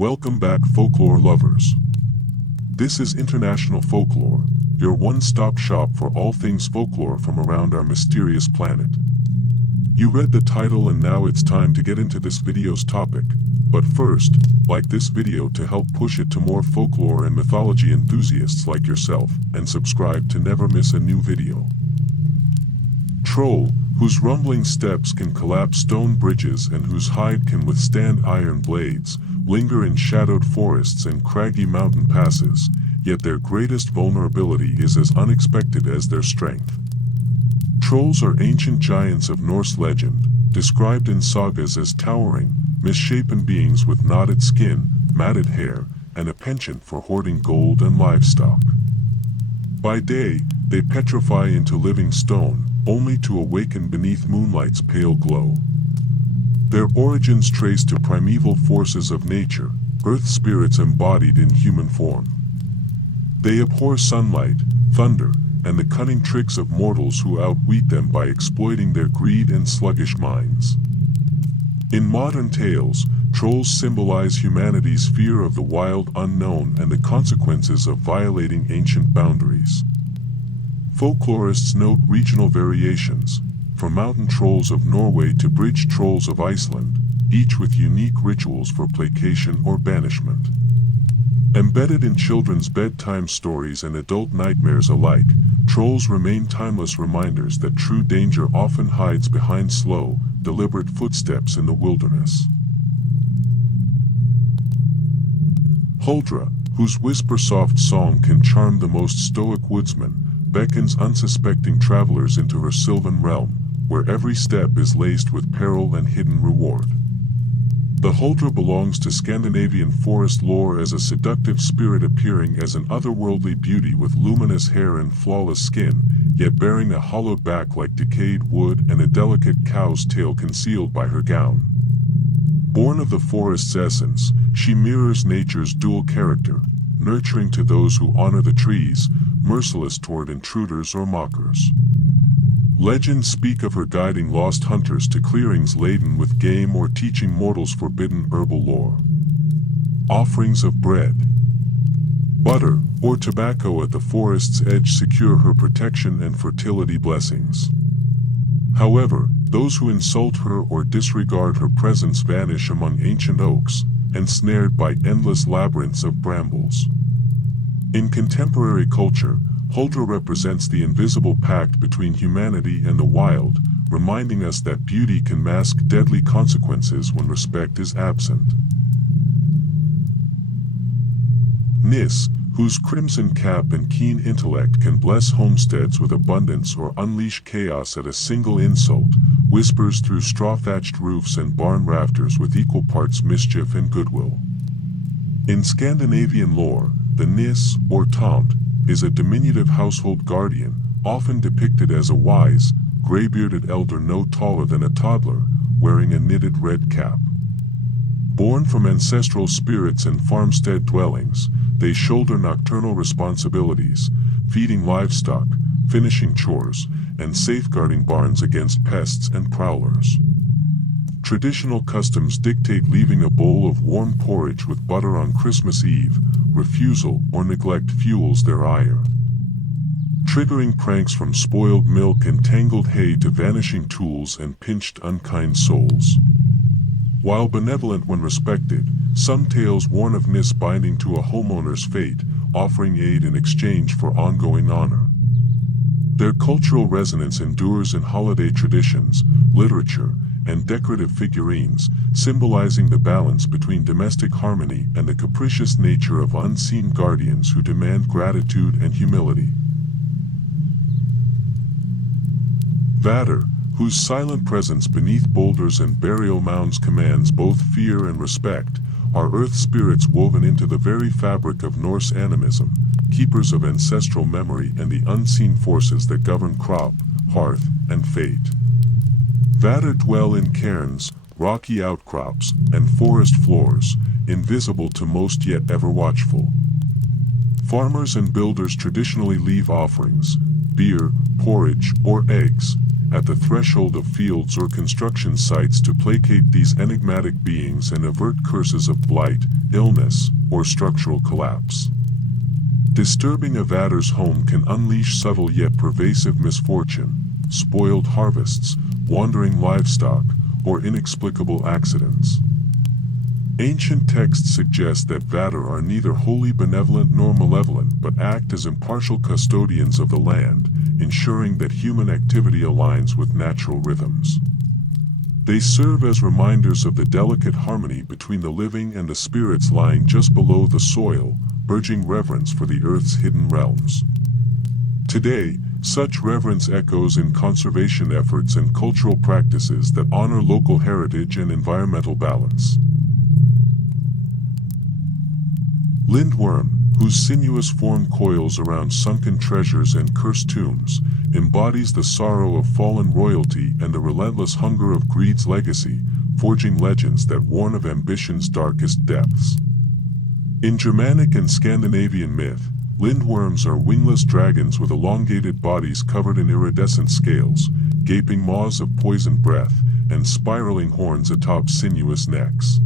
Welcome back, folklore lovers. This is International Folklore, your one-stop shop for all things folklore from around our mysterious planet. You read the title and now it's time to get into this video's topic, but first, like this video to help push it to more folklore and mythology enthusiasts like yourself, and subscribe to never miss a new video. Troll, whose rumbling steps can collapse stone bridges and whose hide can withstand iron blades, linger in shadowed forests and craggy mountain passes, yet their greatest vulnerability is as unexpected as their strength. Trolls are ancient giants of Norse legend, described in sagas as towering, misshapen beings with knotted skin, matted hair, and a penchant for hoarding gold and livestock. By day, they petrify into living stone, only to awaken beneath moonlight's pale glow. Their origins trace to primeval forces of nature, earth spirits embodied in human form. They abhor sunlight, thunder, and the cunning tricks of mortals who outwit them by exploiting their greed and sluggish minds. In modern tales, trolls symbolize humanity's fear of the wild unknown and the consequences of violating ancient boundaries. Folklorists note regional variations, from mountain trolls of Norway to bridge trolls of Iceland, each with unique rituals for placation or banishment. Embedded in children's bedtime stories and adult nightmares alike, trolls remain timeless reminders that true danger often hides behind slow, deliberate footsteps in the wilderness. Huldra, whose whisper-soft song can charm the most stoic woodsman, beckons unsuspecting travelers into her sylvan realm, where every step is laced with peril and hidden reward. The Huldra belongs to Scandinavian forest lore as a seductive spirit appearing as an otherworldly beauty with luminous hair and flawless skin, yet bearing a hollowed back like decayed wood and a delicate cow's tail concealed by her gown. Born of the forest's essence, she mirrors nature's dual character, nurturing to those who honor the trees, merciless toward intruders or mockers. Legends speak of her guiding lost hunters to clearings laden with game or teaching mortals forbidden herbal lore. Offerings of bread, butter, or tobacco at the forest's edge secure her protection and fertility blessings. However, those who insult her or disregard her presence vanish among ancient oaks, ensnared by endless labyrinths of brambles. In contemporary culture, Huldra represents the invisible pact between humanity and the wild, reminding us that beauty can mask deadly consequences when respect is absent. Nis, whose crimson cap and keen intellect can bless homesteads with abundance or unleash chaos at a single insult, whispers through straw-thatched roofs and barn rafters with equal parts mischief and goodwill. In Scandinavian lore, the Nis, or Tomte, is a diminutive household guardian, often depicted as a wise, gray-bearded elder no taller than a toddler, wearing a knitted red cap. Born from ancestral spirits and farmstead dwellings, they shoulder nocturnal responsibilities, feeding livestock, finishing chores, and safeguarding barns against pests and prowlers. Traditional customs dictate leaving a bowl of warm porridge with butter on Christmas Eve. Refusal or neglect fuels their ire. Triggering pranks from spoiled milk and tangled hay to vanishing tools and pinched unkind souls. While benevolent when respected, some tales warn of Nis binding to a homeowner's fate, offering aid in exchange for ongoing honor. Their cultural resonance endures in holiday traditions, literature, and decorative figurines, symbolizing the balance between domestic harmony and the capricious nature of unseen guardians who demand gratitude and humility. Vader, whose silent presence beneath boulders and burial mounds commands both fear and respect, are earth spirits woven into the very fabric of Norse animism, keepers of ancestral memory and the unseen forces that govern crop, hearth, and fate. Vader dwell in cairns, rocky outcrops, and forest floors, invisible to most yet ever watchful. Farmers and builders traditionally leave offerings, beer, porridge, or eggs, at the threshold of fields or construction sites to placate these enigmatic beings and avert curses of blight, illness, or structural collapse. Disturbing a Vadder's home can unleash subtle yet pervasive misfortune, spoiled harvests, wandering livestock, or inexplicable accidents. Ancient texts suggest that Vadder are neither wholly benevolent nor malevolent but act as impartial custodians of the land, ensuring that human activity aligns with natural rhythms. They serve as reminders of the delicate harmony between the living and the spirits lying just below the soil, urging reverence for the earth's hidden realms. Today, such reverence echoes in conservation efforts and cultural practices that honor local heritage and environmental balance. Lindworm, whose sinuous form coils around sunken treasures and cursed tombs, embodies the sorrow of fallen royalty and the relentless hunger of greed's legacy, forging legends that warn of ambition's darkest depths. In Germanic and Scandinavian myth, lindworms are wingless dragons with elongated bodies covered in iridescent scales, gaping maws of poisoned breath, and spiraling horns atop sinuous necks.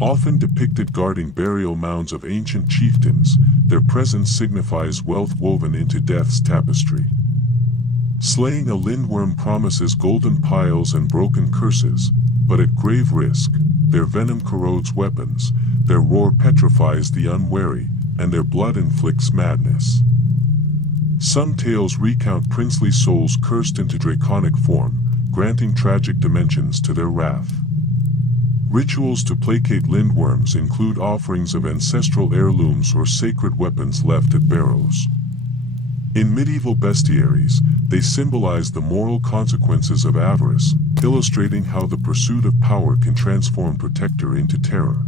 Often depicted guarding burial mounds of ancient chieftains, their presence signifies wealth woven into death's tapestry. Slaying a lindworm promises golden piles and broken curses, but at grave risk. Their venom corrodes weapons, their roar petrifies the unwary, and their blood inflicts madness. Some tales recount princely souls cursed into draconic form, granting tragic dimensions to their wrath. Rituals to placate lindworms include offerings of ancestral heirlooms or sacred weapons left at barrows. In medieval bestiaries, they symbolize the moral consequences of avarice, illustrating how the pursuit of power can transform protector into terror.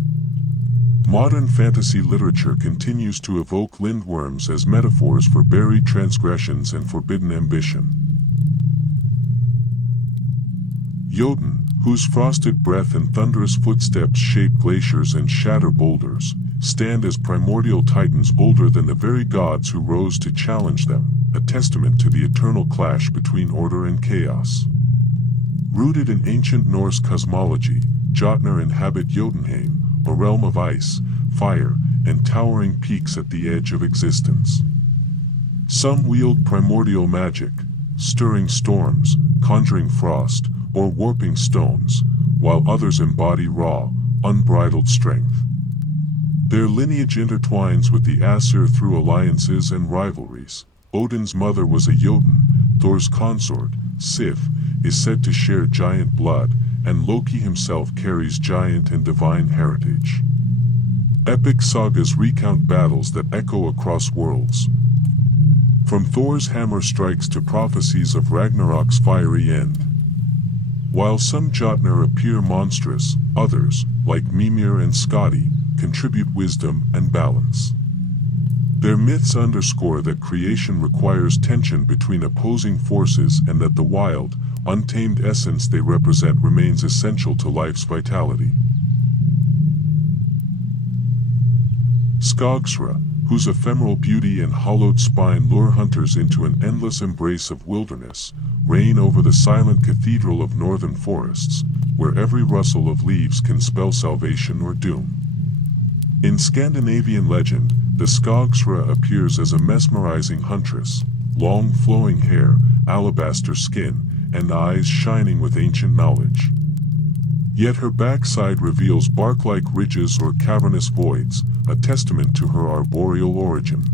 Modern fantasy literature continues to evoke lindworms as metaphors for buried transgressions and forbidden ambition. Jotun, whose frosted breath and thunderous footsteps shape glaciers and shatter boulders, stand as primordial titans older than the very gods who rose to challenge them, a testament to the eternal clash between order and chaos. Rooted in ancient Norse cosmology, Jotnar inhabit Jotunheim, a realm of ice, fire, and towering peaks at the edge of existence. Some wield primordial magic, stirring storms, conjuring frost, or warping stones, while others embody raw, unbridled strength. Their lineage intertwines with the Aesir through alliances and rivalries. Odin's mother was a Jotun, Thor's consort, Sif, is said to share giant blood, and Loki himself carries giant and divine heritage. Epic sagas recount battles that echo across worlds. From Thor's hammer strikes to prophecies of Ragnarok's fiery end. While some Jotnar appear monstrous, others, like Mimir and Skadi, contribute wisdom and balance. Their myths underscore that creation requires tension between opposing forces and that the wild, untamed essence they represent remains essential to life's vitality. Skogsra, whose ephemeral beauty and hollowed spine lure hunters into an endless embrace of wilderness, reign over the silent cathedral of northern forests, where every rustle of leaves can spell salvation or doom. In Scandinavian legend, the Skogsra appears as a mesmerizing huntress, long flowing hair, alabaster skin, and eyes shining with ancient knowledge. Yet her backside reveals bark-like ridges or cavernous voids, a testament to her arboreal origin.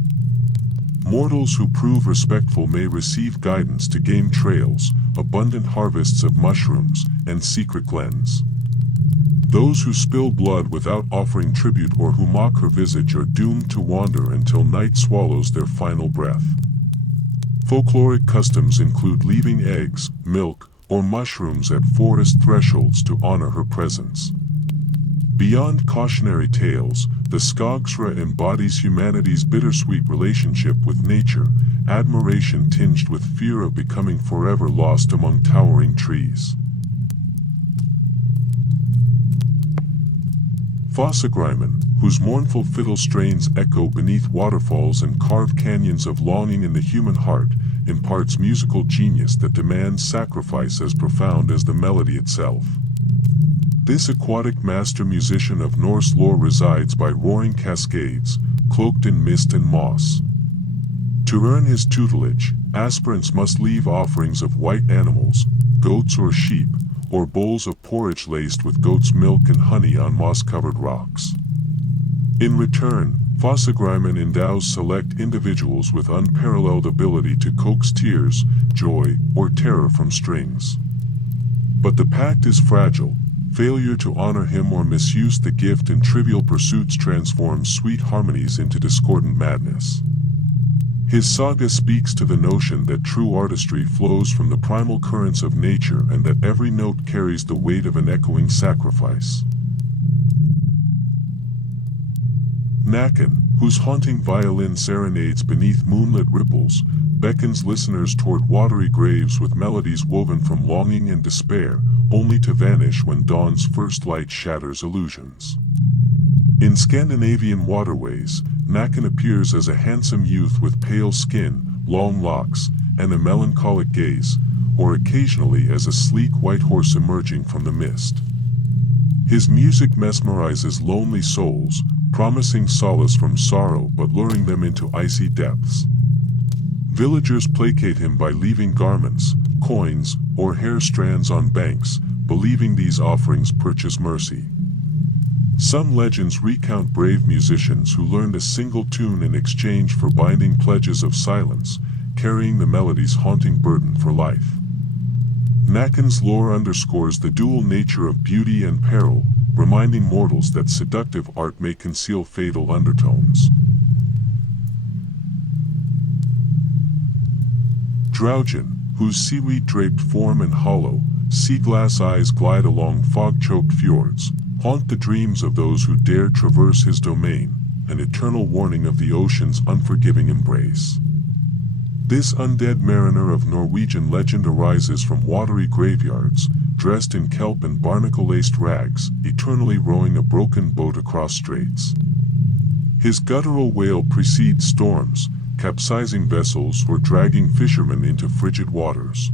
Mortals who prove respectful may receive guidance to game trails, abundant harvests of mushrooms, and secret glens. Those who spill blood without offering tribute or who mock her visage are doomed to wander until night swallows their final breath. Folkloric customs include leaving eggs, milk, or mushrooms at forest thresholds to honor her presence. Beyond cautionary tales, the Skogsra embodies humanity's bittersweet relationship with nature, admiration tinged with fear of becoming forever lost among towering trees. Fossagrimen, whose mournful fiddle strains echo beneath waterfalls and carve canyons of longing in the human heart, imparts musical genius that demands sacrifice as profound as the melody itself. This aquatic master musician of Norse lore resides by roaring cascades, cloaked in mist and moss. To earn his tutelage, aspirants must leave offerings of white animals, goats or sheep, or bowls of porridge laced with goat's milk and honey on moss-covered rocks. In return, Fossagriman endows select individuals with unparalleled ability to coax tears, joy, or terror from strings. But the pact is fragile. Failure to honor him or misuse the gift in trivial pursuits transforms sweet harmonies into discordant madness. His saga speaks to the notion that true artistry flows from the primal currents of nature and that every note carries the weight of an echoing sacrifice. Nakan, whose haunting violin serenades beneath moonlit ripples, beckons listeners toward watery graves with melodies woven from longing and despair, only to vanish when dawn's first light shatters illusions. In Scandinavian waterways, Nakan appears as a handsome youth with pale skin, long locks, and a melancholic gaze, or occasionally as a sleek white horse emerging from the mist. His music mesmerizes lonely souls, promising solace from sorrow but luring them into icy depths. Villagers placate him by leaving garments, coins, or hair strands on banks, believing these offerings purchase mercy. Some legends recount brave musicians who learned a single tune in exchange for binding pledges of silence, carrying the melody's haunting burden for life. Nakan's lore underscores the dual nature of beauty and peril, reminding mortals that seductive art may conceal fatal undertones. Draugen, whose seaweed-draped form and hollow, sea-glass eyes glide along fog-choked fjords, haunt the dreams of those who dare traverse his domain, an eternal warning of the ocean's unforgiving embrace. This undead mariner of Norwegian legend arises from watery graveyards, dressed in kelp and barnacle-laced rags, eternally rowing a broken boat across straits. His guttural wail precedes storms, capsizing vessels or dragging fishermen into frigid waters.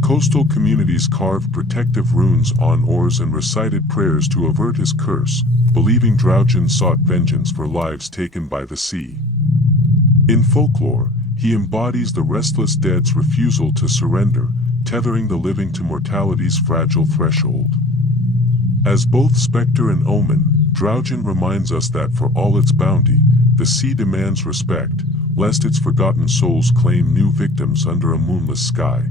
Coastal communities carved protective runes on oars and recited prayers to avert his curse, believing Draugen sought vengeance for lives taken by the sea. In folklore, he embodies the restless dead's refusal to surrender, tethering the living to mortality's fragile threshold. As both specter and omen, Draugen reminds us that for all its bounty, the sea demands respect, lest its forgotten souls claim new victims under a moonless sky.